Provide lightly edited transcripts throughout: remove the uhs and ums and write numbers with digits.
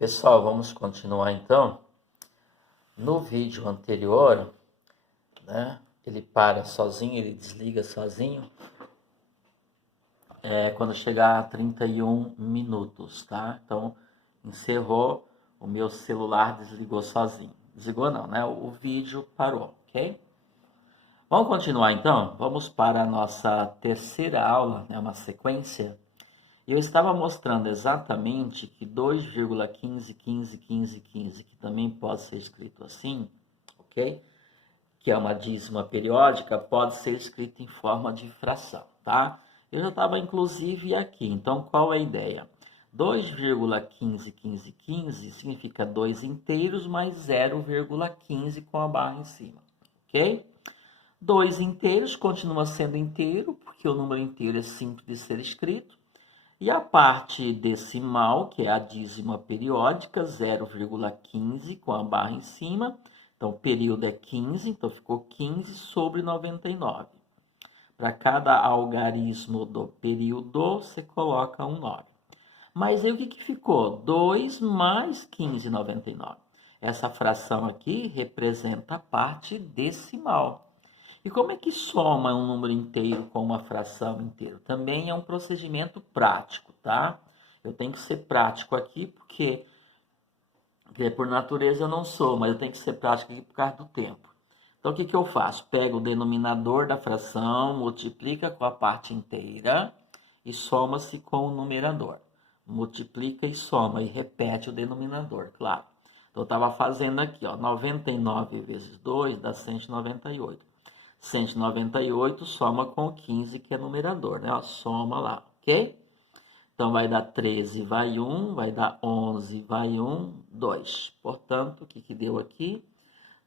Pessoal, vamos continuar então. No vídeo anterior, né, ele para sozinho, ele desliga sozinho, quando chegar a 31 minutos, tá? Então, encerrou, o meu celular desligou sozinho. Desligou não, né? O vídeo parou, ok? Vamos continuar então? Vamos para a nossa terceira aula, né, uma sequência. Eu estava mostrando exatamente que 2,15, que também pode ser escrito assim, ok? Que é uma dízima periódica, pode ser escrito em forma de fração, tá? Eu já estava inclusive aqui, então qual é a ideia? 2,15 significa 2 inteiros mais 0,15 com a barra em cima, ok? 2 inteiros continua sendo inteiro, porque o número inteiro é simples de ser escrito. E a parte decimal, que é a dízima periódica, 0,15 com a barra em cima. Então, o período é 15, então ficou 15 sobre 99. Para cada algarismo do período, você coloca um 9. Mas aí o que ficou? 2 mais 15,99. Essa fração aqui representa a parte decimal. E como é que soma um número inteiro com uma fração inteira? Também é um procedimento prático, tá? Eu tenho que ser prático aqui porque por natureza eu não sou, mas eu tenho que ser prático aqui por causa do tempo. Então o que eu faço? Pego o denominador da fração, multiplica com a parte inteira e soma-se com o numerador. Multiplica e soma e repete o denominador, claro. Então eu estava fazendo aqui, ó, 99 vezes 2 dá 198. 198 soma com o 15, que é numerador, né? Ó, soma lá, ok? Então, vai dar 13, vai 1, vai dar 11, vai 1, 2. Portanto, o que deu aqui?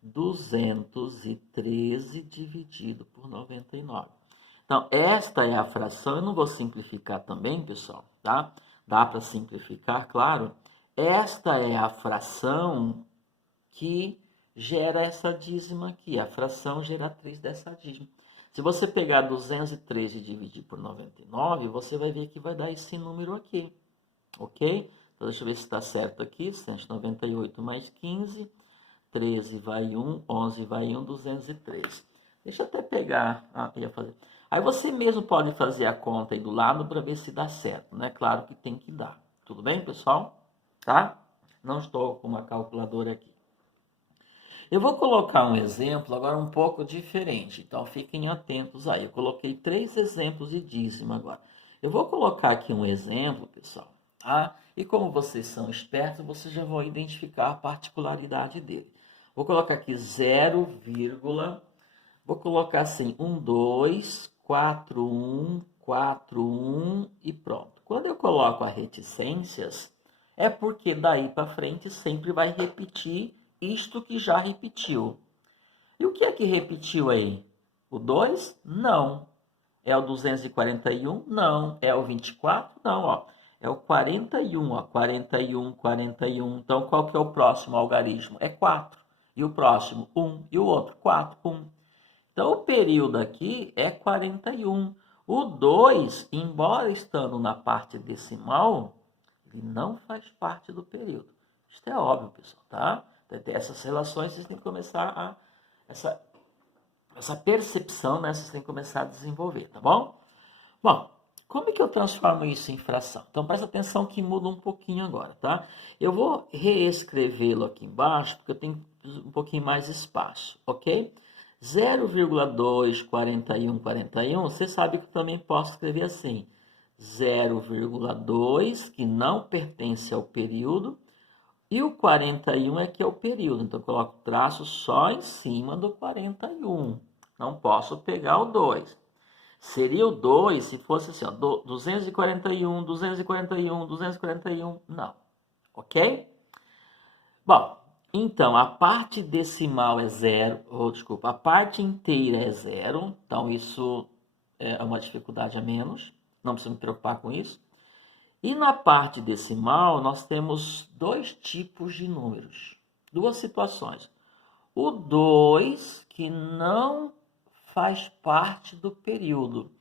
213 dividido por 99. Então, esta é a fração. Eu não vou simplificar também, pessoal, tá? Dá para simplificar, claro. Esta é a fração que gera essa dízima aqui, a fração geratriz dessa dízima. Se você pegar 213 e dividir por 99, você vai ver que vai dar esse número aqui, ok? Então, deixa eu ver se está certo aqui, 198 mais 15, 13 vai 1, 11 vai 1, 213. Deixa eu até pegar, ia fazer. Aí você mesmo pode fazer a conta aí do lado para ver se dá certo, né? Claro que tem que dar. Tudo bem, pessoal? Tá? Não estou com uma calculadora aqui. Eu vou colocar um exemplo agora um pouco diferente, então fiquem atentos aí. Eu coloquei 3 exemplos de dízimo agora. Eu vou colocar aqui um exemplo, pessoal, tá? E como vocês são espertos, vocês já vão identificar a particularidade dele. Vou colocar aqui 0, vou colocar assim 1, 2, 4, 1, 4, 1 e pronto. Quando eu coloco as reticências, é porque daí para frente sempre vai repetir isto que já repetiu. E o que é que repetiu aí? O 2? Não. É o 241? Não. É o 24? Não, ó. É o 41, ó. 41, 41. Então, qual que é o próximo algarismo? É 4. E o próximo? 1. E o outro? 4, 1. Então, o período aqui é 41. O 2, embora estando na parte decimal, ele não faz parte do período. Isto é óbvio, pessoal, tá? Essas relações vocês têm que começar a... Essa percepção, né, vocês têm que começar a desenvolver, tá bom? Bom, como é que eu transformo isso em fração? Então, presta atenção que muda um pouquinho agora, tá? Eu vou reescrevê-lo aqui embaixo, porque eu tenho um pouquinho mais espaço, ok? 0,24141, você sabe que eu também posso escrever assim. 0,2, que não pertence ao período, e o 41 é que é o período. Então, eu coloco traço só em cima do 41. Não posso pegar o 2. Seria o 2 se fosse assim, ó, 241, 241, 241. Não. Ok? Bom, então, a parte decimal é 0. Desculpa, a parte inteira é 0. Então, isso é uma dificuldade a menos. Não preciso me preocupar com isso. E na parte decimal, nós temos dois tipos de números, duas situações. O 2, que não faz parte do período,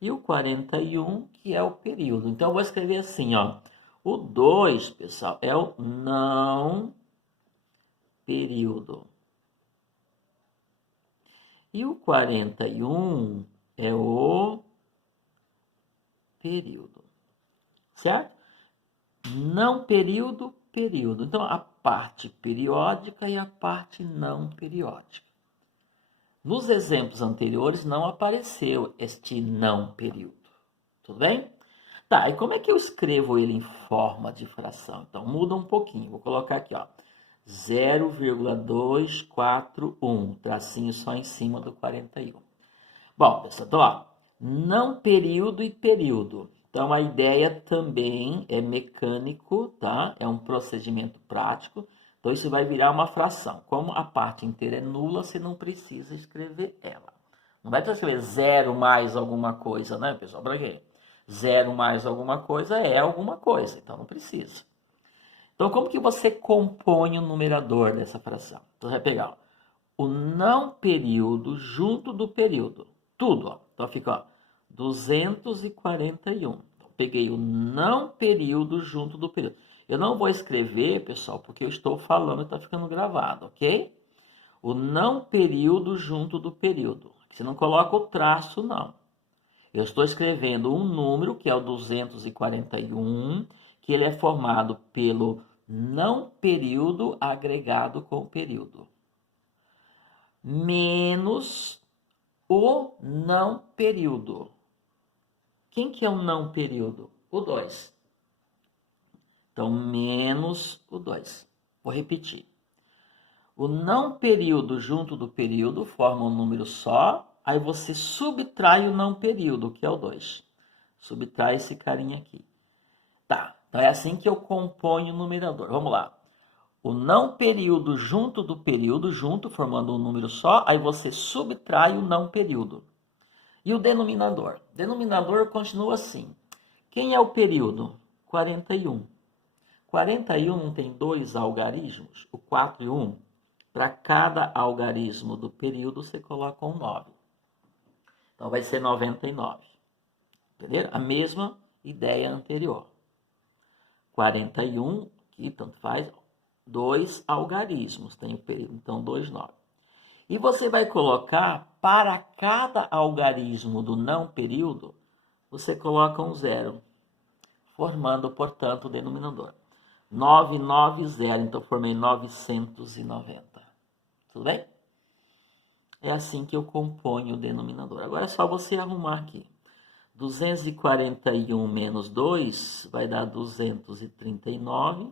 e o 41, que é o período. Então, eu vou escrever assim, ó. O 2, pessoal, é o não período. E o 41 é o período. Certo? Não período, período. Então, a parte periódica e a parte não periódica. Nos exemplos anteriores não apareceu este não período. Tudo bem? Tá, e como é que eu escrevo ele em forma de fração? Então, muda um pouquinho. Vou colocar aqui, ó, 0,241, tracinho só em cima do 41. Bom, pessoal, então, ó, não período e período. Então, a ideia também é mecânico, tá? É um procedimento prático. Então, isso vai virar uma fração. Como a parte inteira é nula, você não precisa escrever ela. Não vai precisar escrever 0 mais alguma coisa, né, pessoal? Para quê? 0 mais alguma coisa é alguma coisa, então não precisa. Então, como que você compõe o numerador dessa fração? Então, você vai pegar ó, o não período junto do período. Tudo, ó. Então, fica ó, 241. Então, peguei o não período junto do período. Eu não vou escrever, pessoal, porque eu estou falando e está ficando gravado, ok? O não período junto do período. Você não coloca o traço, não. Eu estou escrevendo um número, que é o 241, que ele é formado pelo não período agregado com o período, menos o não período. Quem que é o não período? O 2. Então, menos o 2. Vou repetir. O não período junto do período forma um número só. Aí você subtrai o não período, que é o 2. Subtrai esse carinha aqui. Tá, então é assim que eu componho o numerador. Vamos lá. O não período junto do período, junto, formando um número só. Aí você subtrai o não período. E o denominador? O denominador continua assim. Quem é o período? 41. 41 não tem dois algarismos? O 4 e 1. Para cada algarismo do período, você coloca um 9. Então, vai ser 99. Entendeu? A mesma ideia anterior. 41, que tanto faz, dois algarismos. Tem o período, então, 2, 9. E você vai colocar, para cada algarismo do não período, você coloca um 0, formando, portanto, o denominador. 990, então formei 990. Tudo bem? É assim que eu componho o denominador. Agora é só você arrumar aqui. 241 menos 2 vai dar 239.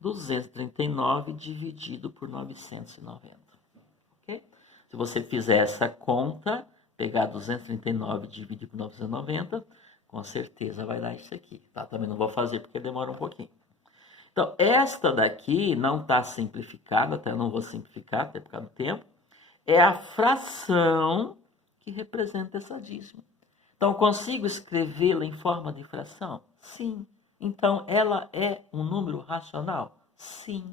239 dividido por 990. Ok? Se você fizer essa conta, pegar 239 dividido por 990, com certeza vai dar isso aqui. Tá? Também não vou fazer porque demora um pouquinho. Então, esta daqui não está simplificada, até não vou simplificar, até por causa do tempo. É a fração que representa essa dízima. Então, consigo escrevê-la em forma de fração? Sim. Então, ela é um número racional? Sim.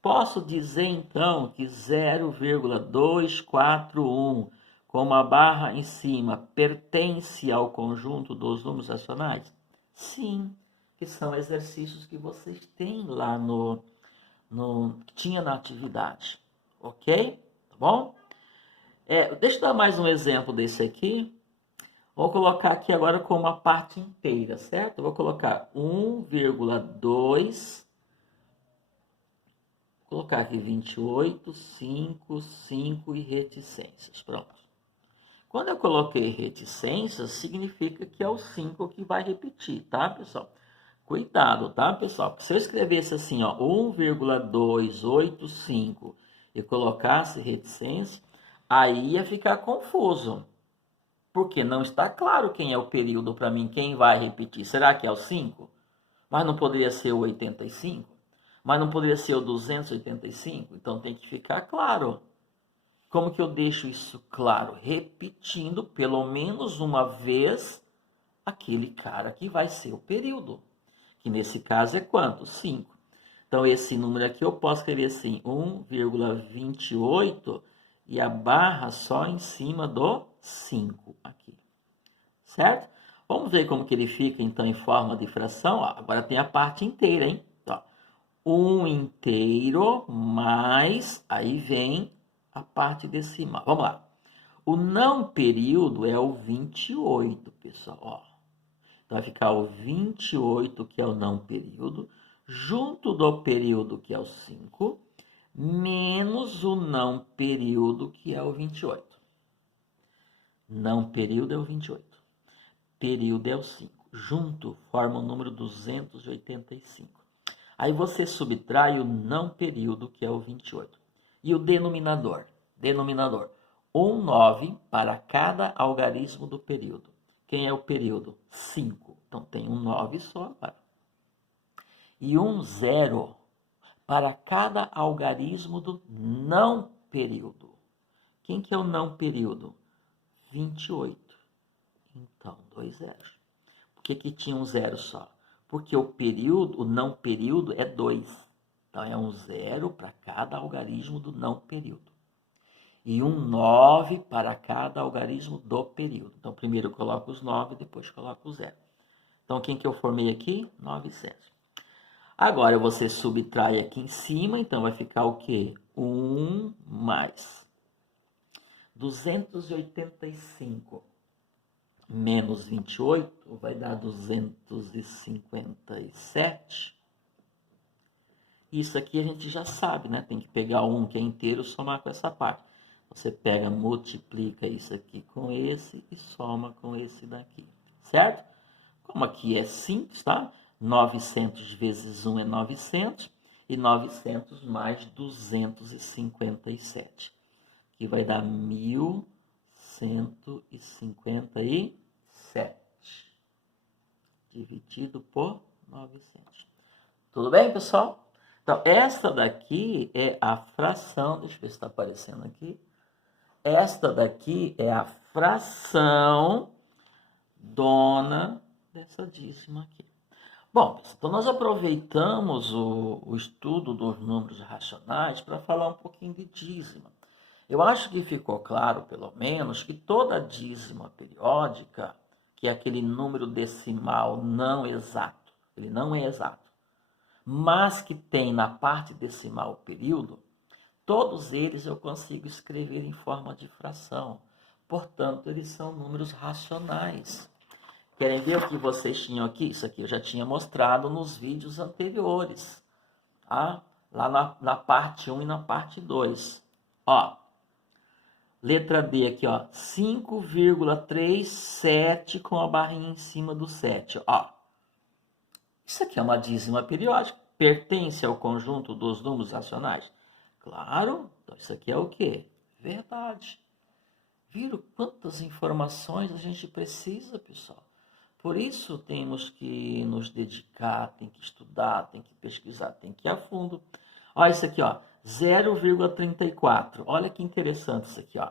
Posso dizer, então, que 0,241, com uma barra em cima, pertence ao conjunto dos números racionais? Sim. Que são exercícios que vocês têm lá que tinha na atividade. Ok? Tá bom? Deixa eu dar mais um exemplo desse aqui. Vou colocar aqui agora com uma parte inteira, certo? Eu vou colocar 1,2. Vou colocar aqui 28, 5, 5 e reticências. Pronto. Quando eu coloquei reticências, significa que é o 5 que vai repetir, tá, pessoal? Cuidado, tá, pessoal? Porque se eu escrevesse assim, ó, 1,285 e colocasse reticência, aí ia ficar confuso. Porque não está claro quem é o período para mim, quem vai repetir. Será que é o 5? Mas não poderia ser o 85? Mas não poderia ser o 285? Então tem que ficar claro. Como que eu deixo isso claro? Repetindo pelo menos uma vez aquele cara que vai ser o período. Que nesse caso é quanto? 5. Então, esse número aqui eu posso escrever assim, 1,28 e a barra só em cima do 5 aqui. Certo? Vamos ver como que ele fica, então, em forma de fração. Ó, agora tem a parte inteira, hein? Ó, 1 inteiro mais, aí vem a parte decimal. Vamos lá. O não período é o 28, pessoal. Ó. Então, vai ficar o 28, que é o não período, junto do período, que é o 5, menos o não período, que é o 28. Não período é o 28. Período é o 5. Junto forma o número 285. Aí você subtrai o não período, que é o 28. E o denominador? Denominador. 9 para cada algarismo do período. Quem é o período? 5. Então tem um 9 só agora. E 0 para cada algarismo do não período. Quem que é o não período? 28. Então, 2 zeros. Por que tinha um 0 só? Porque o período, o não período é 2. Então, é um 0 para cada algarismo do não período. E um 9 para cada algarismo do período. Então, primeiro eu coloco os 9, depois coloco o 0. Então, quem que eu formei aqui? 900. Agora, você subtrai aqui em cima, então vai ficar o quê? 1 mais 285 menos 28 vai dar 257. Isso aqui a gente já sabe, né? Tem que pegar um que é inteiro e somar com essa parte. Você pega, multiplica isso aqui com esse e soma com esse daqui, certo? Como aqui é simples, tá? 900 vezes 1 é 900 e 900 mais 257, que vai dar 1157 dividido por 900. Tudo bem, pessoal? Então, esta daqui é a fração, deixa eu ver se está aparecendo aqui. Esta daqui é a fração dona dessa dízima aqui. Bom, então nós aproveitamos o estudo dos números racionais para falar um pouquinho de dízima. Eu acho que ficou claro, pelo menos, que toda dízima periódica, que é aquele número decimal não exato, ele não é exato, mas que tem na parte decimal o período, todos eles eu consigo escrever em forma de fração. Portanto, eles são números racionais. Querem ver o que vocês tinham aqui? Isso aqui eu já tinha mostrado nos vídeos anteriores. Tá? Lá na parte 1 e na parte 2. Ó, letra D aqui, ó, 5,37 com a barrinha em cima do 7. Ó, isso aqui é uma dízima periódica. Pertence ao conjunto dos números racionais? Claro. Então isso aqui é o quê? Verdade. Viram quantas informações a gente precisa, pessoal? Por isso temos que nos dedicar, tem que estudar, tem que pesquisar, tem que ir a fundo. Olha isso aqui, ó, 0,34. Olha que interessante isso aqui, ó.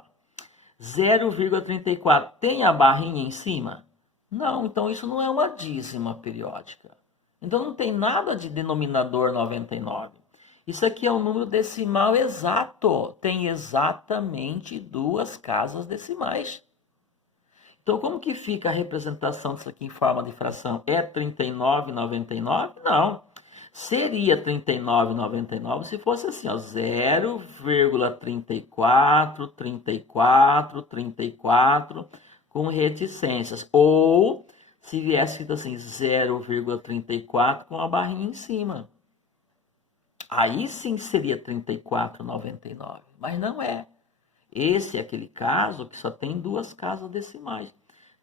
0,34. Tem a barrinha em cima? Não, então isso não é uma dízima periódica. Então não tem nada de denominador 99. Isso aqui é um número decimal exato. Tem exatamente 2 casas decimais. Então, como que fica a representação disso aqui em forma de fração? É 39,99? Não. Seria 39,99 se fosse assim, ó, 0,34, 34, 34 com reticências. Ou se viesse escrito assim, 0,34 com a barrinha em cima. Aí sim seria 34,99. Mas não é. Esse é aquele caso que só tem 2 casas decimais.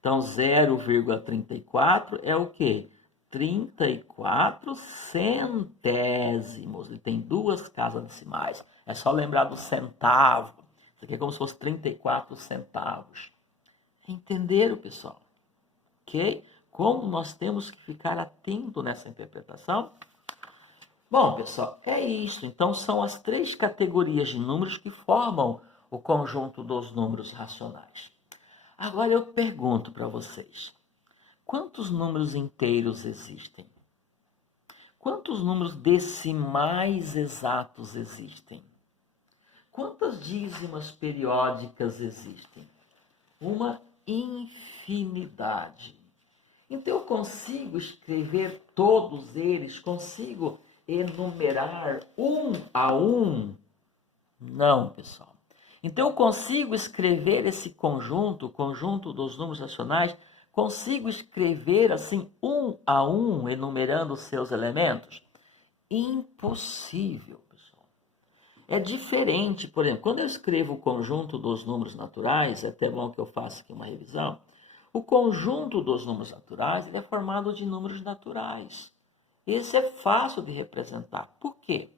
Então, 0,34 é o quê? 34 centésimos. Ele tem 2 casas decimais. É só lembrar do centavo. Isso aqui é como se fosse 34 centavos. Entenderam, pessoal? Ok? Como nós temos que ficar atento nessa interpretação? Bom, pessoal, é isso. Então, são as 3 categorias de números que formam o conjunto dos números racionais. Agora eu pergunto para vocês, quantos números inteiros existem? Quantos números decimais exatos existem? Quantas dízimas periódicas existem? Uma infinidade. Então eu consigo escrever todos eles, consigo enumerar um a um? Não, pessoal. Então eu consigo escrever esse conjunto, o conjunto dos números racionais, consigo escrever assim um a um, enumerando os seus elementos? Impossível, pessoal. É diferente, por exemplo, quando eu escrevo o conjunto dos números naturais, é até bom que eu faça aqui uma revisão. O conjunto dos números naturais ele é formado de números naturais. Esse é fácil de representar. Por quê?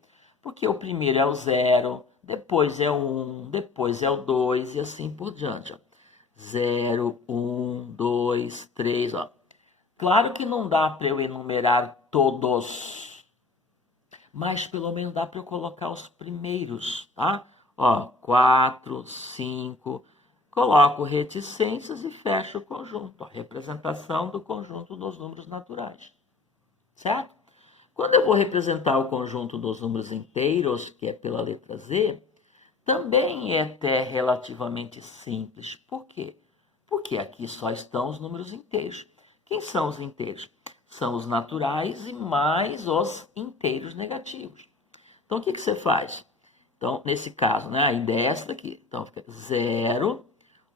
Porque o primeiro é o 0, depois é o 1, depois é o 2 e assim por diante. 0, 1, 2, 3. Claro que não dá para eu enumerar todos, mas pelo menos dá para eu colocar os primeiros, tá? 4, 5, coloco reticências e fecho o conjunto, a representação do conjunto dos números naturais, certo? Quando eu vou representar o conjunto dos números inteiros, que é pela letra Z, também é até relativamente simples. Por quê? Porque aqui só estão os números inteiros. Quem são os inteiros? São os naturais e mais os inteiros negativos. Então, o que você faz? Então, nesse caso, né, a ideia é essa daqui. Então, fica 0,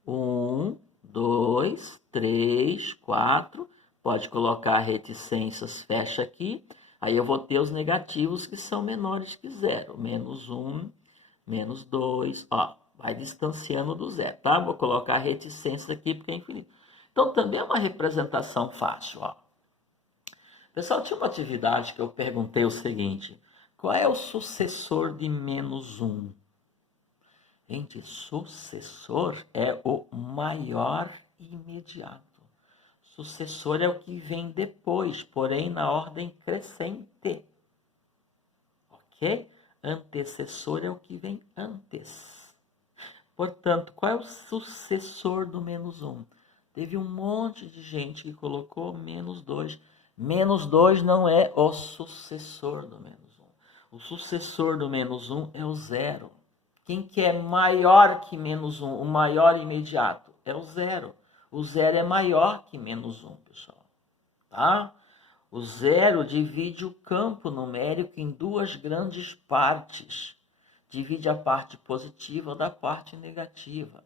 1, 2, 3, 4. Pode colocar reticências, fecha aqui. Aí eu vou ter os negativos que são menores que 0. Menos 1, menos 2. Vai distanciando do 0, tá? Vou colocar reticências aqui porque é infinito. Então, também é uma representação fácil, Pessoal, tinha uma atividade que eu perguntei o seguinte: qual é o sucessor de menos 1? Gente, sucessor é o maior imediato. Sucessor é o que vem depois, porém na ordem crescente. Ok? Antecessor é o que vem antes. Portanto, qual é o sucessor do menos 1? Teve um monte de gente que colocou menos 2. Menos 2 não é o sucessor do menos 1. O sucessor do menos 1 é o 0. Quem que é maior que menos 1? O maior imediato é o 0. O 0 é maior que menos 1, pessoal. Tá? O 0 divide o campo numérico em duas grandes partes. Divide a parte positiva da parte negativa.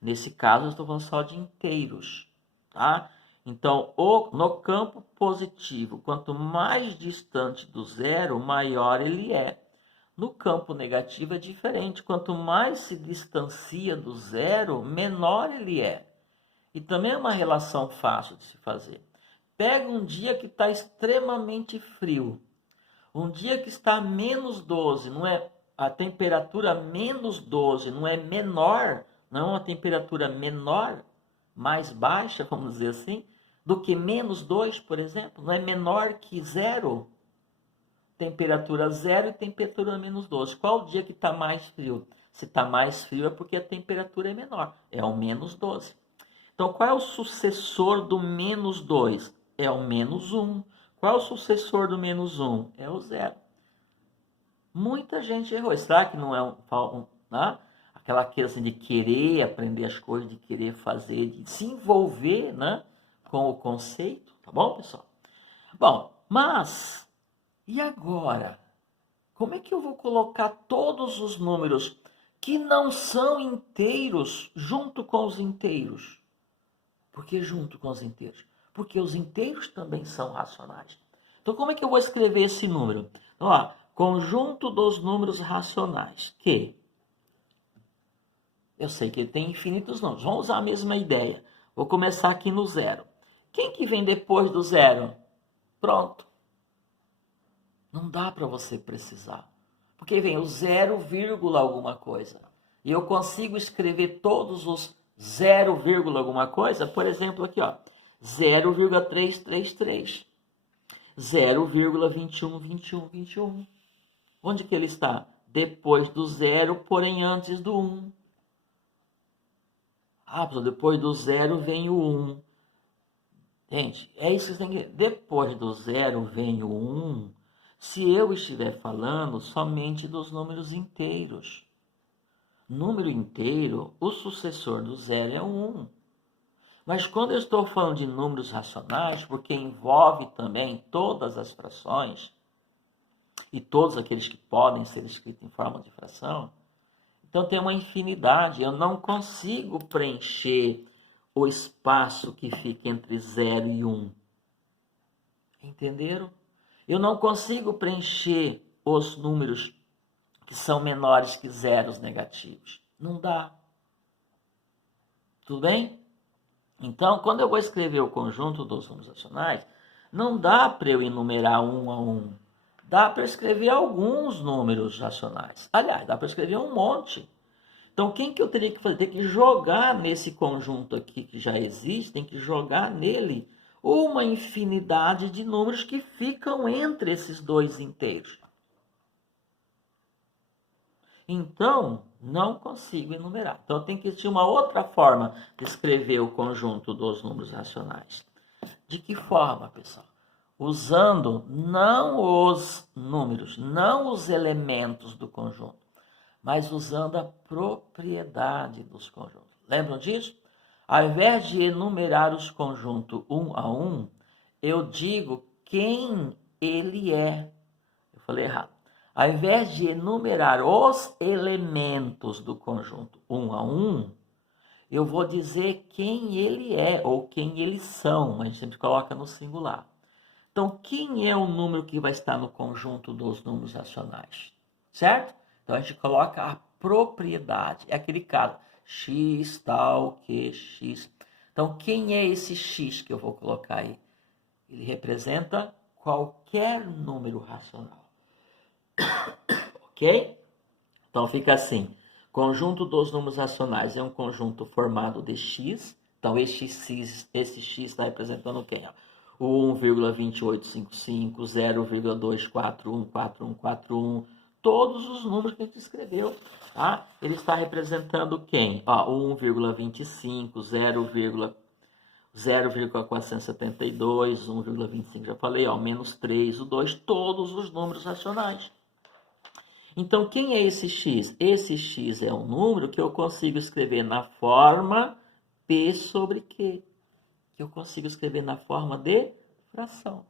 Nesse caso, eu estou falando só de inteiros. Tá? Então, no campo positivo, quanto mais distante do 0, maior ele é. No campo negativo é diferente. Quanto mais se distancia do 0, menor ele é. E também é uma relação fácil de se fazer. Pega um dia que está extremamente frio. Um dia que está menos 12, não é a temperatura menos 12, não é menor, não é uma temperatura menor, mais baixa, vamos dizer assim, do que menos 2, por exemplo, não é menor que 0. Temperatura 0 e temperatura menos 12. Qual o dia que está mais frio? Se está mais frio é porque a temperatura é menor, é o menos 12. Então, qual é o sucessor do menos 2? É o menos 1. Qual é o sucessor do menos 1? É o 0. Muita gente errou. Será que não é né? Aquela coisa assim, de querer aprender as coisas, de querer fazer, de se envolver, né, com o conceito? Tá bom, pessoal? Bom, mas e agora? Como é que eu vou colocar todos os números que não são inteiros junto com os inteiros? Por que junto com os inteiros? Porque os inteiros também são racionais. Então, como é que eu vou escrever esse número? Então, conjunto dos números racionais, que eu sei que ele tem infinitos números. Vamos usar a mesma ideia. Vou começar aqui no 0. Quem que vem depois do 0? Pronto. Não dá para você precisar. Porque vem o 0, alguma coisa. E eu consigo escrever todos os 0, alguma coisa. Por exemplo, aqui, 0,333. 0,212121. Onde que ele está? Depois do 0, porém antes do 1. Depois do 0 vem o 1. Gente, é isso que você tem que... Depois do 0 vem o 1. Se eu estiver falando somente dos números inteiros. Número inteiro, o sucessor do 0 é o 1. Mas quando eu estou falando de números racionais, porque envolve também todas as frações e todos aqueles que podem ser escritos em forma de fração, então tem uma infinidade. Eu não consigo preencher o espaço que fica entre 0 e 1. Entenderam? Eu não consigo preencher os números que são menores que zeros negativos. Não dá. Tudo bem? Então, quando eu vou escrever o conjunto dos números racionais, não dá para eu enumerar um a um. Dá para escrever alguns números racionais. Aliás, dá para escrever um monte. Então, quem que eu teria que fazer? Tem que jogar nesse conjunto aqui que já existe, tem que jogar nele uma infinidade de números que ficam entre esses dois inteiros. Então, não consigo enumerar. Então, tem que existir uma outra forma de escrever o conjunto dos números racionais. De que forma, pessoal? Usando não os números, não os elementos do conjunto, mas usando a propriedade dos conjuntos. Lembram disso? Ao invés de enumerar os conjuntos um a um, eu digo quem ele é. Eu falei errado. Ao invés de enumerar os elementos do conjunto um a um, eu vou dizer quem ele é ou quem eles são, mas a gente sempre coloca no singular. Então, quem é o número que vai estar no conjunto dos números racionais? Certo? Então, a gente coloca a propriedade. É aquele caso, x tal que x. Então, quem é esse x que eu vou colocar aí? Ele representa qualquer número racional. Ok? Então, fica assim. Conjunto dos números racionais é um conjunto formado de x. Então, esse x está representando quem? O 1,2855, 0,2414141, todos os números que a gente escreveu, tá? Ele está representando quem? Ó, 1,25, 0,472, 1,25 já falei, ó, menos 3, o 2, todos os números racionais. Então, quem é esse x? Esse x é um número que eu consigo escrever na forma P sobre Q. Que eu consigo escrever na forma de fração.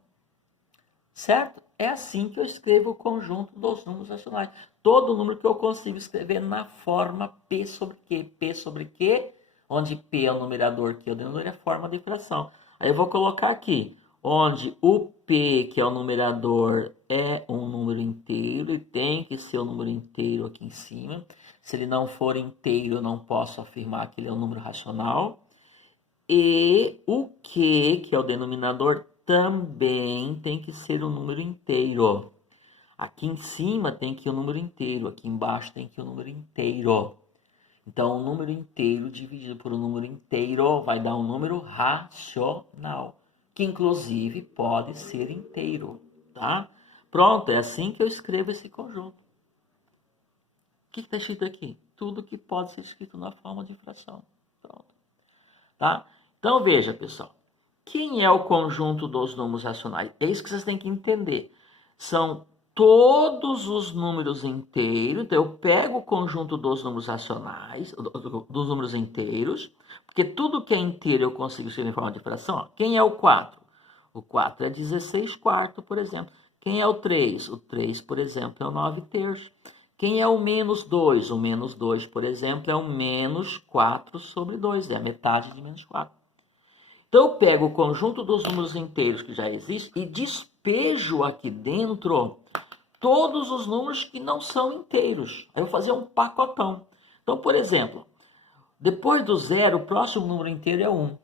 Certo? É assim que eu escrevo o conjunto dos números racionais. Todo número que eu consigo escrever na forma P sobre Q. P sobre Q, onde P é o numerador, Q é o denominador, é a forma de fração. Aí eu vou colocar aqui, onde o P, que é o numerador, é um número inteiro, e tem que ser um número inteiro aqui em cima. Se ele não for inteiro, eu não posso afirmar que ele é um número racional. E o Q, que é o denominador, também tem que ser um número inteiro. Aqui em cima tem que ir um número inteiro, aqui embaixo tem que ir um número inteiro. Então, um número inteiro dividido por um número inteiro vai dar um número racional, que inclusive pode ser inteiro, tá? Pronto, é assim que eu escrevo esse conjunto. O que está escrito aqui? Tudo que pode ser escrito na forma de fração. Pronto. Tá? Então, veja, pessoal. Quem é o conjunto dos números racionais? É isso que vocês têm que entender. São todos os números inteiros. Então, eu pego o conjunto dos números racionais, dos números inteiros, porque tudo que é inteiro eu consigo escrever em forma de fração. Ó. Quem é o 4? O 4 é 16 quartos, por exemplo. Quem é o 3? O 3, por exemplo, é o 9 terços. Quem é o menos 2? O menos 2, por exemplo, é o menos 4 sobre 2. É a metade de menos 4. Então, eu pego o conjunto dos números inteiros que já existem e despejo aqui dentro todos os números que não são inteiros. Aí eu vou fazer um pacotão. Então, por exemplo, depois do 0, o próximo número inteiro é 1. O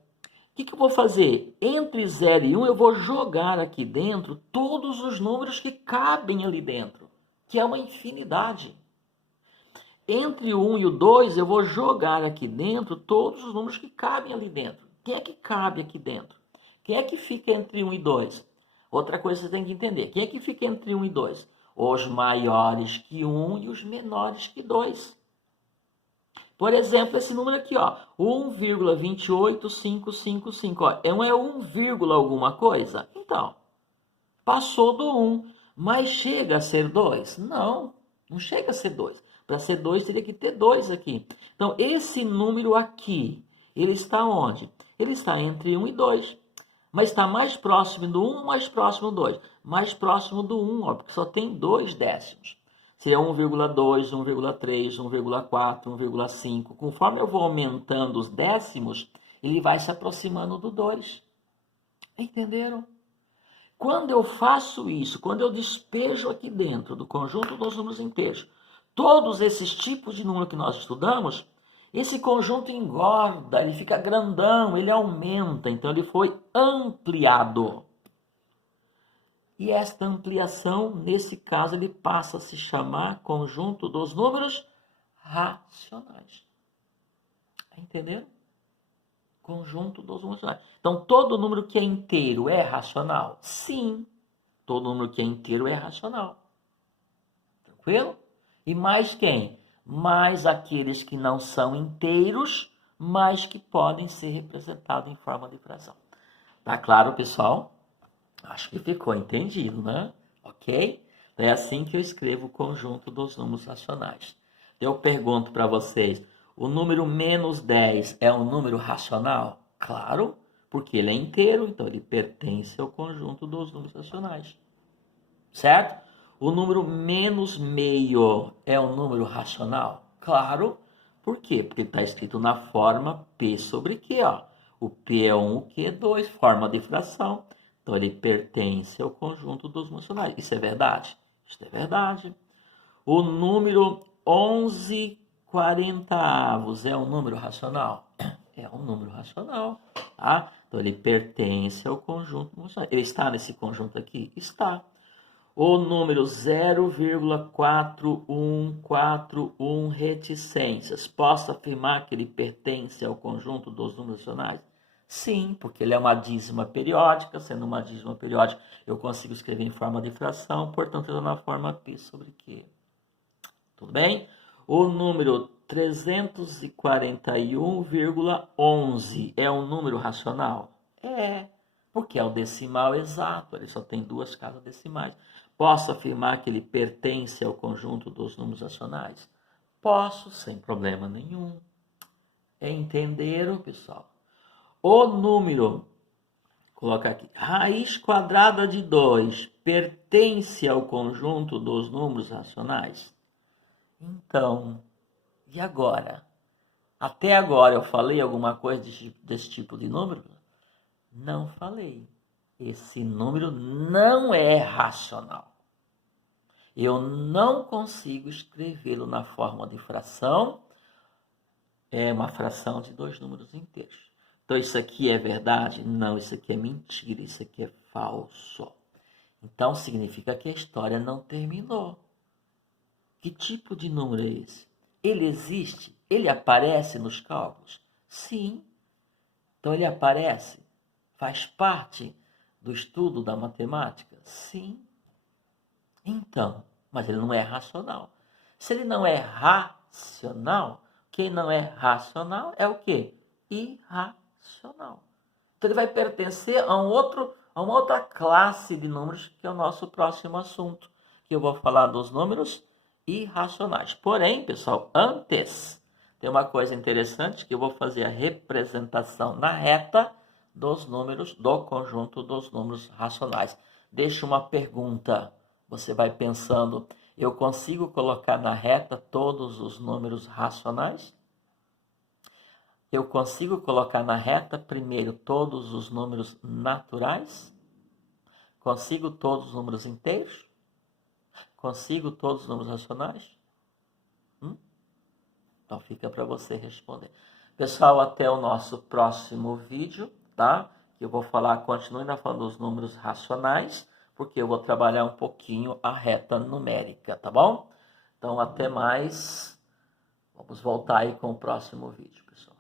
que eu vou fazer? Entre 0 e 1, eu vou jogar aqui dentro todos os números que cabem ali dentro, que é uma infinidade. Entre o 1 e o 2, eu vou jogar aqui dentro todos os números que cabem ali dentro. Quem é que cabe aqui dentro? Quem é que fica entre 1 e 2? Outra coisa que você tem que entender. Quem é que fica entre 1 e 2? Os maiores que 1 e os menores que 2. Por exemplo, esse número aqui, ó, 1,28555, ó, é um vírgula alguma coisa? Então, passou do 1, mas chega a ser 2? Não, não chega a ser 2. Para ser 2, teria que ter 2 aqui. Então, esse número aqui, Ele está onde? Ele está entre 1 e 2. Mas está mais próximo do 1 ou mais próximo do 2? Mais próximo do 1, ó, porque só tem 2 décimos. Seria 1,2, 1,3, 1,4, 1,5. Conforme eu vou aumentando os décimos, ele vai se aproximando do 2. Entenderam? Quando eu faço isso, quando eu despejo aqui dentro do conjunto dos números inteiros, todos esses tipos de número que nós estudamos, esse conjunto engorda, ele fica grandão, ele aumenta, então ele foi ampliado. E esta ampliação, nesse caso, ele passa a se chamar conjunto dos números racionais. Entenderam? Conjunto dos números racionais. Então, todo número que é inteiro é racional? Sim, todo número que é inteiro é racional. Tranquilo? E mais quem? Mais aqueles que não são inteiros, mas que podem ser representados em forma de fração. Tá claro, pessoal? Acho que ficou entendido, né? Ok? Então, é assim que eu escrevo o conjunto dos números racionais. Eu pergunto para vocês, o número menos 10 é um número racional? Claro, porque ele é inteiro, então ele pertence ao conjunto dos números racionais. Certo? O número menos meio é um número racional? Claro. Por quê? Porque está escrito na forma P sobre Q. Ó. O P é 1, o Q é 2, forma de fração. Então ele pertence ao conjunto dos números racionais. Isso é verdade? Isso é verdade. O número 11/40 é um número racional? É um número racional. Tá? Então ele pertence ao conjunto racional. Ele está nesse conjunto aqui? Está. O número 0,4141 reticências, posso afirmar que ele pertence ao conjunto dos números racionais? Sim, porque ele é uma dízima periódica, sendo uma dízima periódica, eu consigo escrever em forma de fração, portanto, eu estou na forma P sobre Q. Tudo bem? O número 341,11 é um número racional? É, porque é o decimal exato, ele só tem 2 casas decimais. Posso afirmar que ele pertence ao conjunto dos números racionais? Posso, sem problema nenhum. Entenderam, pessoal? O número, colocar aqui, raiz quadrada de 2 pertence ao conjunto dos números racionais? Então, e agora? Até agora eu falei alguma coisa desse tipo de número? Não falei. Esse número não é racional. Eu não consigo escrevê-lo na forma de fração. É uma fração de 2 números inteiros. Então, isso aqui é verdade? Não, isso aqui é mentira, isso aqui é falso. Então, significa que a história não terminou. Que tipo de número é esse? Ele existe? Ele aparece nos cálculos? Sim. Então, ele aparece? Faz parte do estudo da matemática? Sim. Então, mas ele não é racional. Se ele não é racional, quem não é racional é o quê? Irracional. Então ele vai pertencer a uma outra classe de números, que é o nosso próximo assunto, que eu vou falar dos números irracionais. Porém, pessoal, antes tem uma coisa interessante, que eu vou fazer a representação na reta dos números, do conjunto dos números racionais. Deixa uma pergunta, você vai pensando, eu consigo colocar na reta todos os números racionais? Eu consigo colocar na reta primeiro todos os números naturais? Consigo todos os números inteiros? Consigo todos os números racionais? Então fica para você responder. Pessoal, até o nosso próximo vídeo, tá? Que eu vou falar, continue ainda falando dos números racionais, porque eu vou trabalhar um pouquinho a reta numérica, tá bom? Então até mais. Vamos voltar aí com o próximo vídeo, pessoal.